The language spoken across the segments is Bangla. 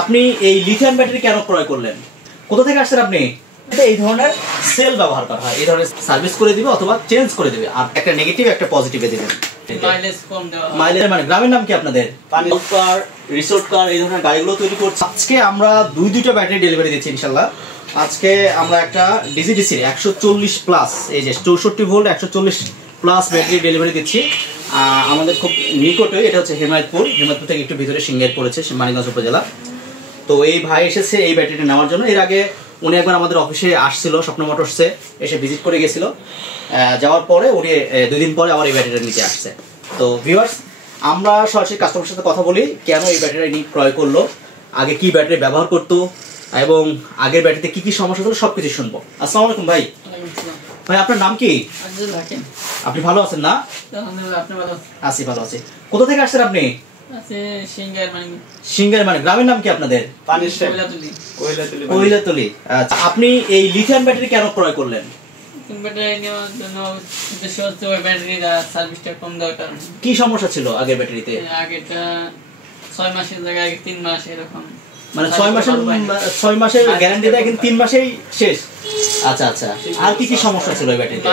আপনি এই লিথিয়াম ব্যাটারি কেন ক্রয় করলেন? কোথা থেকে আসছেন আপনি? এই ধরনের সেল ব্যবহার করা হয়, এই ধরনের সার্ভিস করে দিবে অথবা চেঞ্জ করে দিবে, আর একটা নেগেটিভ একটা পজিটিভে দিবেন। মাইলেজ কম দেওয়া, মাইলেজ মানে গ্রামের নাম কি আপনাদের? পানিকার, রিসোর্ট কার, এই ধরনের গাড়িগুলো তৈরি করছে। আজকে আমরা দুইটা ব্যাটারি ডেলিভারি দিচ্ছি ইনশাল্লাহ। আজকে আমরা একটা ডিজিডিসি 140 প্লাস, এই যে 64 ভোল্ট 140 প্লাস ব্যাটারি ডেলিভারি দিচ্ছি আমাদের খুব নিকটে। এটা হচ্ছে হেমায়তপুর থেকে একটু ভিতরে সিঙ্গার পড়েছে, মানিকগঞ্জ উপজেলা। তো এই ভাই এসেছে এই ব্যাটারিটা নেওয়ার জন্য। এর আগে উনি একবার আমাদের অফিসে আসছিল, স্বপ্ন মোটরসে এসে ভিজিট করে গেছিল। যাওয়ার পরে উনি 2 দিন পরে আবার এই ব্যাটারিটা নিতে আসছে। তো ভিউয়ার্স, আমরা সরাসরি কাস্টমারের সাথে কথা বলি, কেন এই ব্যাটারি নিয়ে ক্রয় করলো, আগে কি ব্যাটারি ব্যবহার করতো এবং আগের ব্যাটারিতে কি কি সমস্যা হলো সবকিছু শুনবো। আসসালামু আলাইকুম ভাই। ভাই আপনার নাম কি? আপনি ভালো আছেন না? আছি, ভালো আছি। কোথা থেকে আসছেন আপনি? সিঙ্গার মানে গ্রামের নাম কি আপনাদের? কৈলাতলি। আচ্ছা, আপনি এই লিথিয়াম ব্যাটারি কেন ক্রয় করলেন? কি সমস্যা ছিল আগের ব্যাটারিতে? আগেরটা 6 মাসের জায়গায় 3 মাস এরকম, মানে 6 মাসের গ্যারান্টি দেয় কিন্তু 3 মাসেই শেষ। আচ্ছা আচ্ছা, আর কি কি সমস্যা ছিল এই ব্যাটারিতে?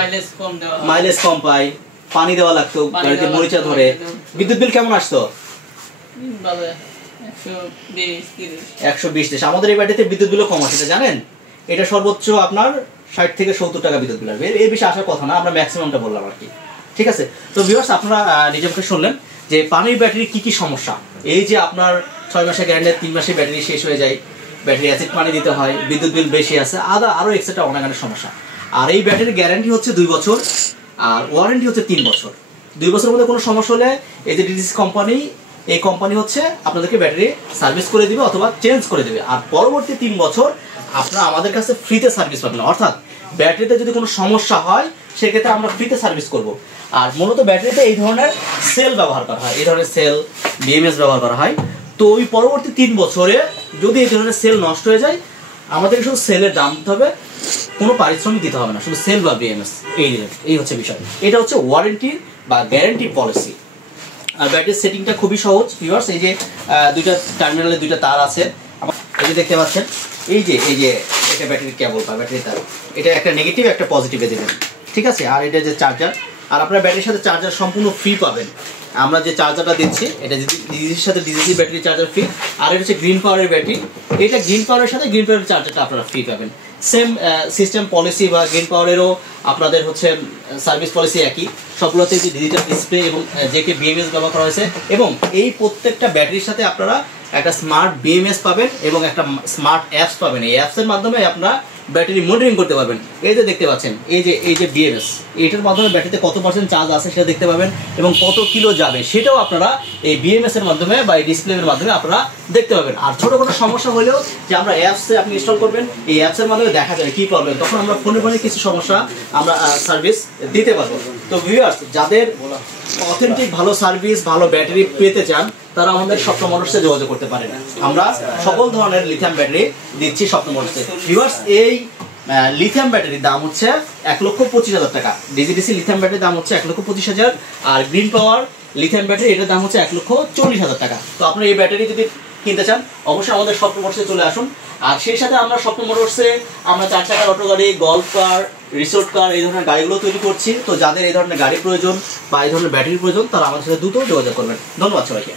মাইলেজ কম পায়, পানি দেওয়া লাগতো, গাড়িতে মরিচা ধরে। বিদ্যুৎ বিল কেমন আসতো? 120। আমাদের এই ব্যাটারিতে বিদ্যুৎ বিলও কম আসে, জানেন? এটা সর্বোচ্চ আপনার 60 থেকে 70 টাকা বিদ্যুৎ বিল আসবে। এর বেশি আসার কথা না, আমরা ম্যাক্সিমামটা বললাম আর কি। ঠিক আছে। তো ভিউয়ার্স, আপনারা নিজে মুখে শুনলেন যে পানির ব্যাটারি কি কি সমস্যা। এই যে আপনার 6 মাসের গ্যারান্টি, 3 মাসে ব্যাটারি শেষ হয়ে যায়, ব্যাটারি অ্যাসিড পানি দিতে হয়, বিদ্যুৎ বিল বেশি আছে, আরো এক্সট্রা অনেক সমস্যা। আর এই ব্যাটারির গ্যারান্টি হচ্ছে 2 বছর আর ওয়ারেন্টি হচ্ছে 3 বছর। 2 বছরের মধ্যে কোনো সমস্যা হলে এই যে ডিডিসি কোম্পানি, এই কোম্পানি হচ্ছে আপনাদেরকে ব্যাটারি সার্ভিস করে দিবে অথবা চেঞ্জ করে দেবে। আর পরবর্তী 3 বছর আপনারা আমাদের কাছে ফ্রিতে সার্ভিস পাবেন। অর্থাৎ ব্যাটারিতে যদি কোনো সমস্যা হয় সেক্ষেত্রে আমরা ফ্রিতে সার্ভিস করব। আর মূলত ব্যাটারিতে এই ধরনের সেল ব্যবহার করা হয়, এই ধরনের সেল বিএমএস ব্যবহার করা হয়। তো ওই পরবর্তী 3 বছরে যদি এই ধরনের সেল নষ্ট হয়ে যায়, আমাদের শুধু সেলের দাম দিতে হবে, কোনো পারিশ্রমিক দিতে হবে না, শুধু সেল বা বিএমএস এই হচ্ছে বিষয়। এটা হচ্ছে ওয়ারেন্টি বা গ্যারান্টি পলিসি। আর ব্যাটারির সেটিংটা খুবই সহজ ভিউয়ার্স। এই যে দুইটা টার্মিনালে 2টা তার আছে, এই যে দেখতে পাচ্ছেন। এই যে এটা ব্যাটারির কেবল বা ব্যাটারি তার, এটা একটা নেগেটিভ একটা পজিটিভে দেবেন। ঠিক আছে। আর এটা যে চার্জার, আর আপনার ব্যাটারির সাথে চার্জার সম্পূর্ণ ফ্রি পাবেন। আমরা যে চার্জারটা দিচ্ছি এটা ডিজির সাথে ডিজিসি ব্যাটারি চার্জার ফ্রি। আর এটা হচ্ছে গ্রিন পাওয়ারের ব্যাটারি, এটা গ্রিন পাওয়ারের সাথে গ্রিন পাওয়ারের চার্জারটা আপনারা ফ্রি পাবেন। সেম সিস্টেম পলিসি বা গ্রিন পাওয়ারেরও আপনাদের হচ্ছে সার্ভিস পলিসি একই। সবগুলোতে যে ডিজিটাল ডিসপ্লে এবং জেকে বিএমএস ব্যবহার করা হয়েছে, এবং এই প্রত্যেকটা ব্যাটারির সাথে আপনারা একটা স্মার্ট বিএমএস পাবেন এবং একটা স্মার্ট অ্যাপস পাবেন। এই অ্যাপসের মাধ্যমে আপনারা ব্যাটারি মনিটরিং করতে পারবেন। এই যে দেখতে পাচ্ছেন, এই যে বিএমএস, এটার মাধ্যমে ব্যাটারিতে কত % চার্জ আছে সেটা দেখতে পাবেন এবং কত কিলো যাবে সেটাও আপনারা এই বিএমএস এর মাধ্যমে বা এই ডিসপ্লের মাধ্যমে আপনারা দেখতে পাবেন। আর ছোট কোনো সমস্যা হলেও যে আমরা অ্যাপসে আপনি ইনস্টল করবেন, এই অ্যাপসের মাধ্যমে দেখা যাবে কি প্রবলেম, তখন আমরা ফোনে কিছু সমস্যা আমরা সার্ভিস দিতে পারবো। তো ভিউয়ার্স, যাদের অথেন্টিক ভালো সার্ভিস, ভালো ব্যাটারি পেতে চান, তারা আমাদের স্বপ্ন মোটরসে যোগাযোগ করতে পারেন। আমরা সকল ধরনের লিথিয়াম ব্যাটারি দিচ্ছি স্বপ্ন মোটরসে। ভিউয়ার্স, এই লিথিয়াম ব্যাটারির দাম হচ্ছে 1,25,000 টাকা। ডিজিডিসি লিথিয়াম ব্যাটারির দাম হচ্ছে 1,25,000, আর গ্রিন পাওয়ার লিথিয়াম ব্যাটারি এটার দাম হচ্ছে 1,40,000 টাকা। তো আপনারা এই ব্যাটারি যদি কিনতে চান অবশ্যই আমাদের স্বপ্ন মোটরসে চলে আসুন। আর সেই সাথে আমরা স্বপ্ন মোটরসে আমরা 4 চাকার অটো গাড়ি, গল্ফ কার, রিসোর্ট কার, এই ধরনের গাড়িগুলো তৈরি করছি। তো যাদের এই ধরনের গাড়ি প্রয়োজন বা এই ধরনের ব্যাটারি প্রয়োজন, তারা আমাদের সাথে দ্রুত যোগাযোগ করবেন। ধন্যবাদ সবাইকে।